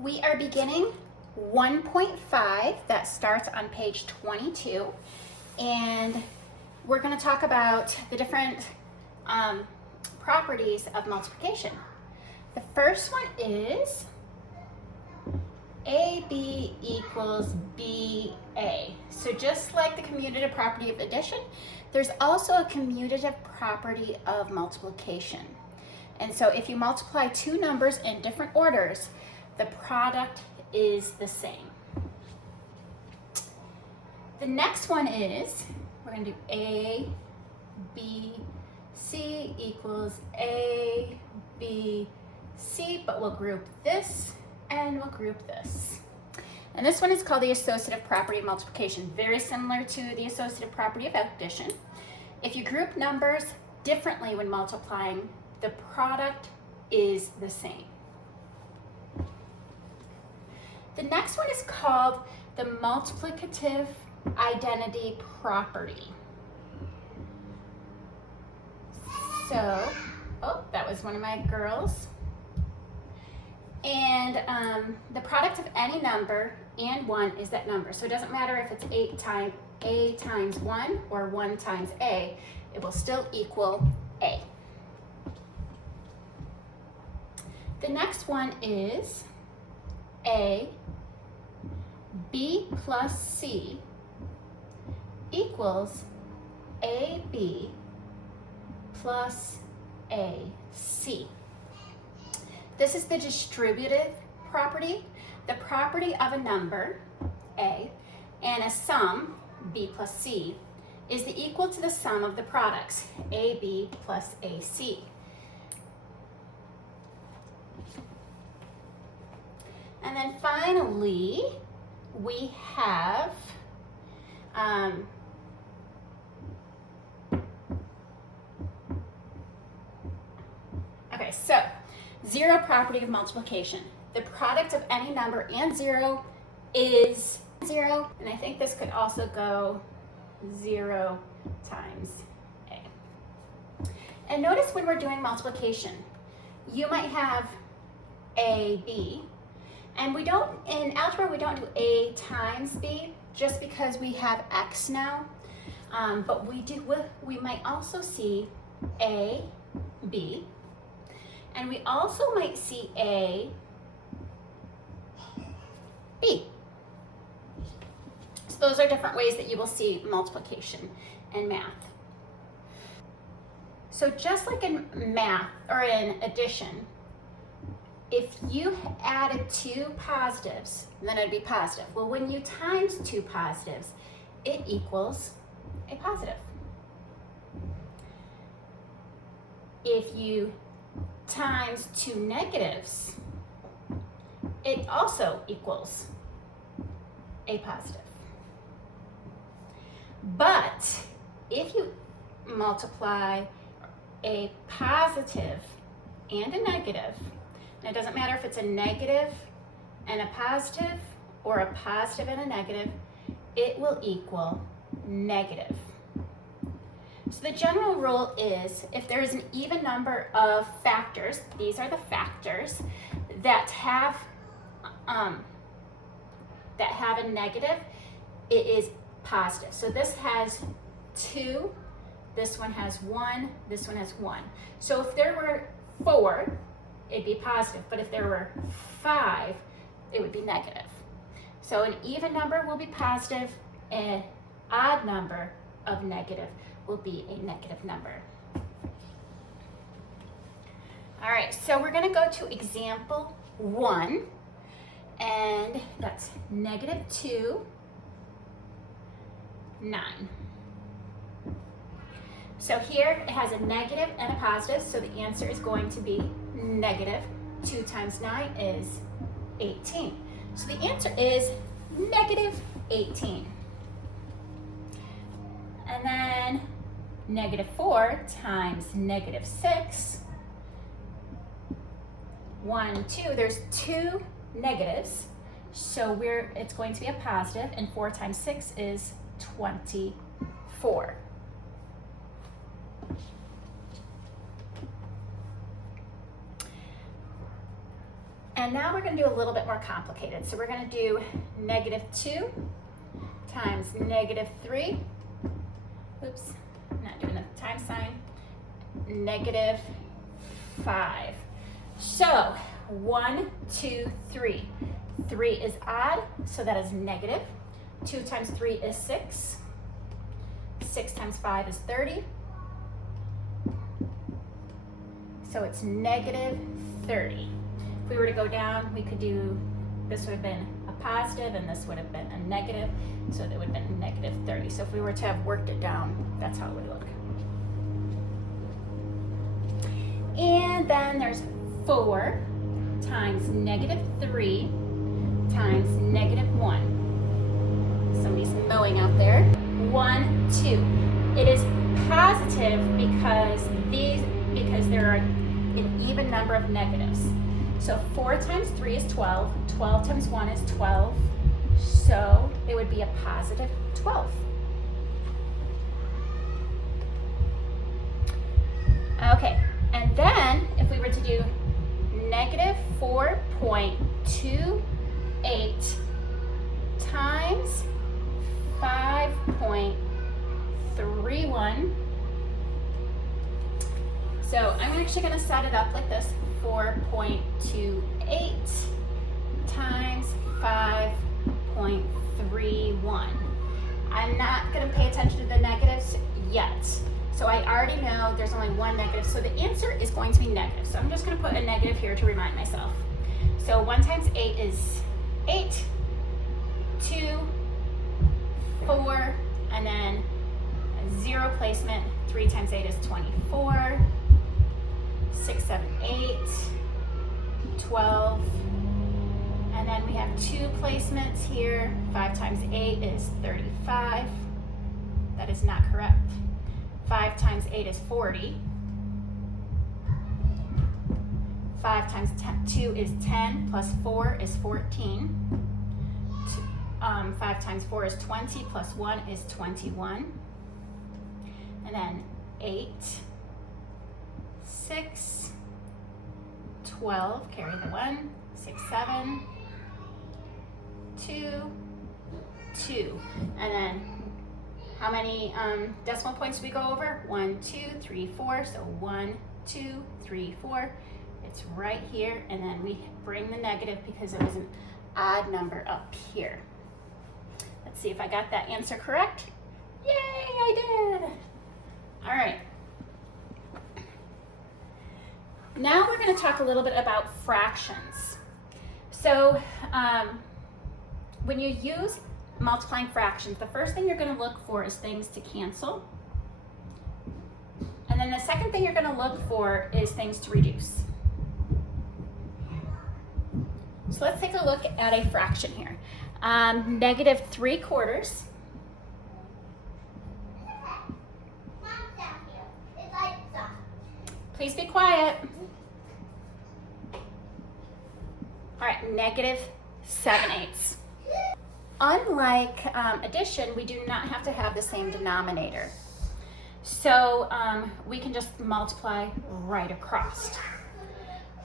We are beginning 1.5 that starts on page 22, and we're going to talk about the different properties of multiplication. The first one is AB equals BA. So just like the commutative property of addition, there's also a commutative property of multiplication. And so if you multiply two numbers in different orders, the product is the same. The next one is, we're going to do A, B, C equals A, B, C, but we'll group this and we'll group this. And this one is called the associative property of multiplication, very similar to the associative property of addition. If you group numbers differently when multiplying, the product is the same. The next one is called the multiplicative identity property. So, oh, that was one of my girls. And the product of any number and 1 is that number. So it doesn't matter if it's A times 1 or 1 times A, it will still equal A. The next one is A, B plus C equals AB plus AC. This is the distributive property, the property of a number, A, and a sum, B plus C, is the equal to the sum of the products, AB plus AC. And then finally, we have okay, so zero property of multiplication. The product of any number and 0 is 0, and I think this could also go 0 times A. And notice when we're doing multiplication, you might have AB, and we don't, in algebra, we don't do A times B just because we have X now, but we might also see A, B, and we also might see A, B. So those are different ways that you will see multiplication in math. So just like in math or in addition, if you added two positives, then it'd be positive. Well, when you times two positives, it equals a positive. If you times two negatives, it also equals a positive. But if you multiply a positive and a negative, and it doesn't matter if it's a negative and a positive or a positive and a negative, it will equal negative. So the general rule is if there is an even number of factors, these are the factors that have a negative, it is positive. So this has 2, this one has 1, this one has 1. So if there were 4, it'd be positive, but if there were 5, it would be negative. So an even number will be positive, an odd number of negative will be a negative number. All right, so we're gonna go to example 1, and that's -2, 9. So here it has a negative and a positive, so the answer is going to be negative. 2 times 9 is 18. So the answer is -18. And then -4 times -6. 1, 2, there's 2 negatives, so it's going to be a positive, and 4 times 6 is 24. And now we're going to do a little bit more complicated. So we're going to do -2 times -3. Oops, not doing the times sign. -5. So 1, 2, 3. 3 is odd, so that is negative. 2 times 3 is 6. 6 times 5 is 30. So it's -30. If we were to go down, we could do, this would have been a positive and this would have been a negative, so that would have been -30. So if we were to have worked it down, that's how it would look. And then there's 4 times -3 times -1. Somebody's mowing out there. 1, 2. It is positive because there are an even number of negatives. So 4 times 3 is 12. 12 times 1 is 12. So it would be a positive 12. Okay, and then if we were to do -4.28 times 5.31. So I'm actually going to set it up like this. 4.28 times 5.31. I'm not going to pay attention to the negatives yet. So I already know there's only one negative, so the answer is going to be negative. So I'm just going to put a negative here to remind myself. So 1 times 8 is 8, 2, 4, and then a 0 placement. 3 times 8 is 24, 6, 7, 8, 12, and then we have 2 placements here. 5 times 8 is 35. That is not correct. 5 times 8 is 40. 5 times 2 is 10, plus 4 is 14. 5 times 4 is 20, plus 1 is 21. And then 8, 6, 12, carry the 1, 6, 7, 2, 2. And then how many decimal points do we go over? 1, 2, 3, 4. So 1, 2, 3, 4. It's right here. And then we bring the negative because it was an odd number up here. Let's see if I got that answer correct. Yay, I did. All right. Now we're going to talk a little bit about fractions. So when you use multiplying fractions, the first thing you're going to look for is things to cancel. And then the second thing you're going to look for is things to reduce. So let's take a look at a fraction here. -3/4. Please be quiet. All right, -7/8. Unlike addition, we do not have to have the same denominator. So we can just multiply right across.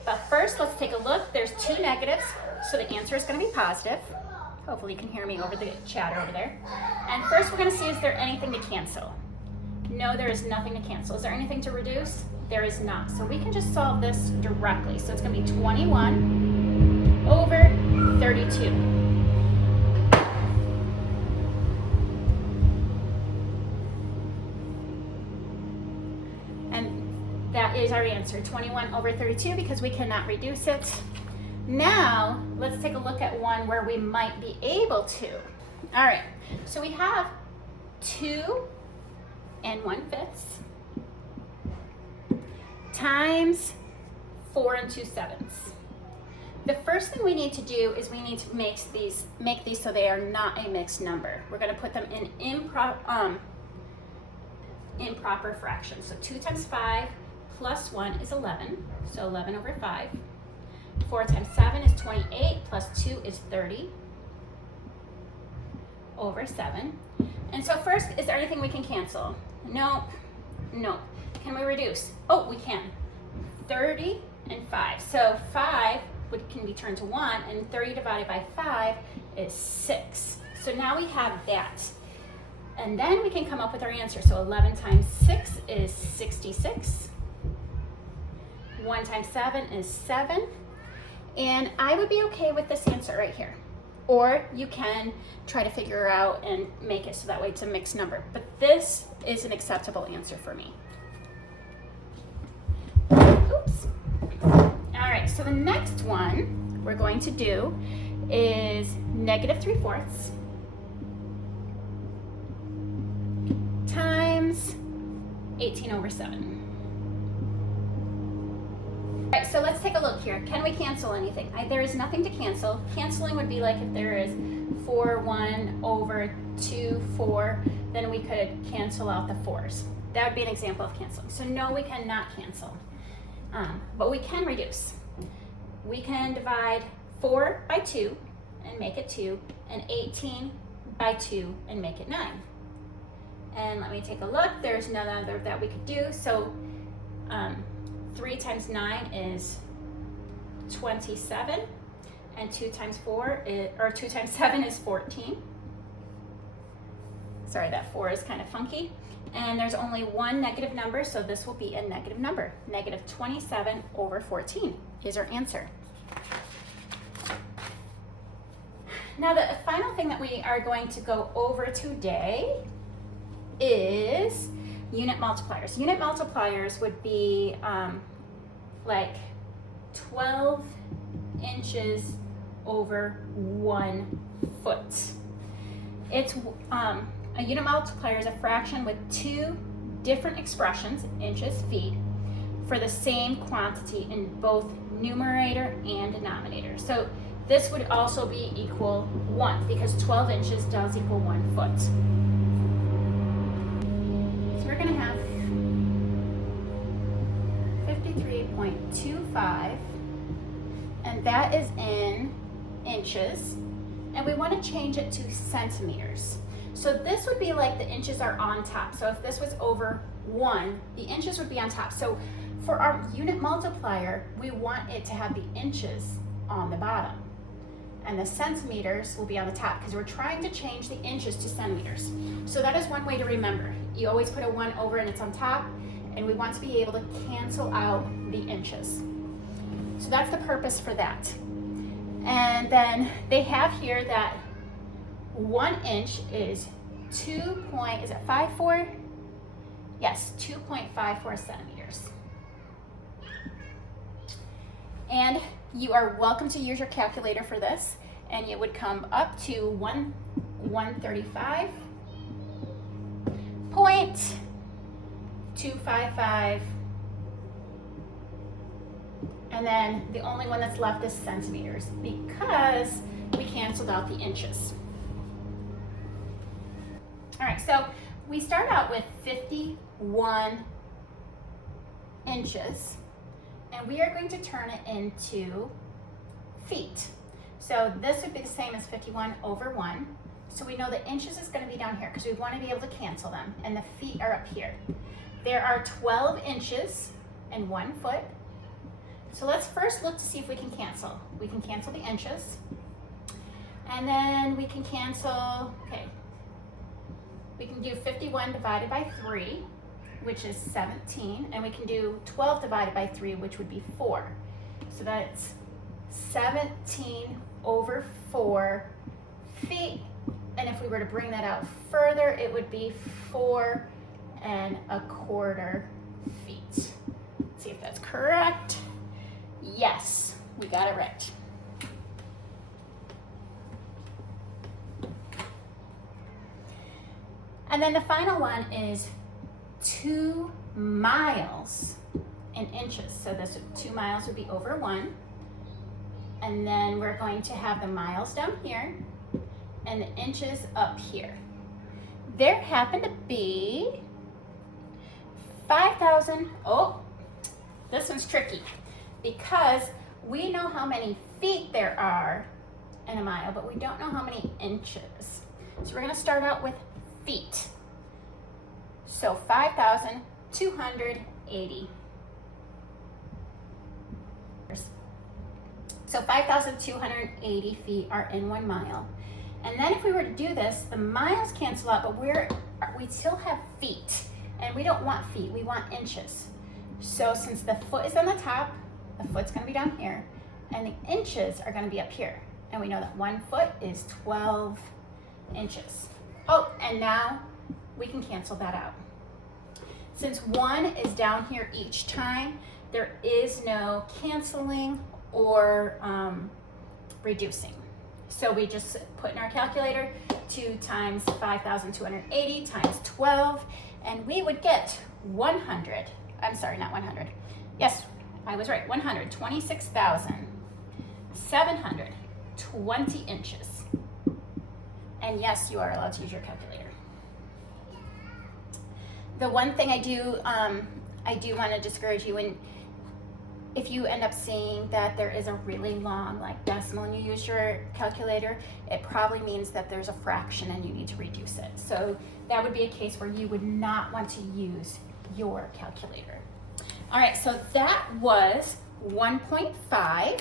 But first, let's take a look. There's 2 negatives, so the answer is going to be positive. Hopefully you can hear me over the chatter over there. And first we're going to see, is there anything to cancel? No, there is nothing to cancel. Is there anything to reduce? There is not. So we can just solve this directly. So it's going to be 21 over 32. And that is our answer, 21 over 32, because we cannot reduce it. Now, let's take a look at one where we might be able to. All right, so we have 2 1/5 times 4 2/7. The first thing we need to do is we need to make these so they are not a mixed number. We're going to put them in improper fractions. So 2 times 5 plus 1 is 11, so 11 over 5. 4 times 7 is 28, plus 2 is 30 over 7. And so first, is there anything we can cancel? Nope. Nope. Can we reduce? Oh, we can. 30 and 5. So 5 can be turned to 1, and 30 divided by 5 is 6. So now we have that. And then we can come up with our answer. So 11 times 6 is 66. 1 times 7 is 7. And I would be okay with this answer right here. Or you can try to figure out and make it so that way it's a mixed number. But this is an acceptable answer for me. Oops. All right, so the next one we're going to do is -3/4 times 18/7. All right, so let's take a look here. Can we cancel anything? There is nothing to cancel. Canceling would be like if there is 4, 1 over 2, 4, then we could cancel out the 4s. That would be an example of canceling. So no, we cannot cancel, but we can reduce. We can divide 4 by 2 and make it 2, and 18 by 2 and make it 9. And let me take a look. There's none other that we could do. So 3 times 9 is 27, and 2 times 2 times 7 is 14. Sorry, that 4 is kind of funky. And there's only one negative number, so this will be a negative number. -27/14 is our answer. Now the final thing that we are going to go over today is unit multipliers. Unit multipliers would be like 12 inches over 1 foot. It's a unit multiplier is a fraction with 2 different expressions, inches, feet, for the same quantity in both numerator and denominator. So this would also be equal 1 because 12 inches does equal 1 foot. So we're going to have 53.25, and that is in inches, and we want to change it to centimeters. So this would be like the inches are on top. So if this was over 1, the inches would be on top. So for our unit multiplier, we want it to have the inches on the bottom, and the centimeters will be on the top because we're trying to change the inches to centimeters. So that is one way to remember. You always put a 1 over and it's on top, and we want to be able to cancel out the inches. So that's the purpose for that. And then they have here that 1 inch is 2.54? Yes, 2.54 centimeters. And you are welcome to use your calculator for this, and it would come up to 135.255, and then the only one that's left is centimeters because we canceled out the inches. All right, so we start out with 51 inches, and we are going to turn it into feet. So this would be the same as 51 over 1. So we know the inches is going to be down here because we want to be able to cancel them, and the feet are up here. There are 12 inches in 1 foot. So let's first look to see if we can cancel. We can cancel the inches, and then we can cancel, okay, we can do 51 divided by 3, which is 17, and we can do 12 divided by 3, which would be 4. So that's 17 over 4 feet, and if we were to bring that out further, it would be 4 1/4 feet. Let's see if that's correct. Yes, we got it right. And then the final one is 2 miles in inches. So this 2 miles would be over 1. And then we're going to have the miles down here and the inches up here. There happen to be 5,000, oh, this one's tricky because we know how many feet there are in a mile, but we don't know how many inches. So we're gonna start out with feet. So 5,280. So 5,280 feet are in 1 mile. And then if we were to do this, the miles cancel out, but we still have feet. And we don't want feet, we want inches. So since the foot is on the top, the foot's gonna be down here, and the inches are gonna be up here. And we know that 1 foot is 12 inches. Oh, and now we can cancel that out. Since 1 is down here each time, there is no canceling or reducing. So we just put in our calculator 2 times 5,280 times 12, and we would get 100. I'm sorry, not 100. Yes, I was right, 126,720 inches. And yes, you are allowed to use your calculator. The one thing I do want to discourage you, and if you end up seeing that there is a really long like decimal and you use your calculator, it probably means that there's a fraction and you need to reduce it. So that would be a case where you would not want to use your calculator. All right, so that was 1.5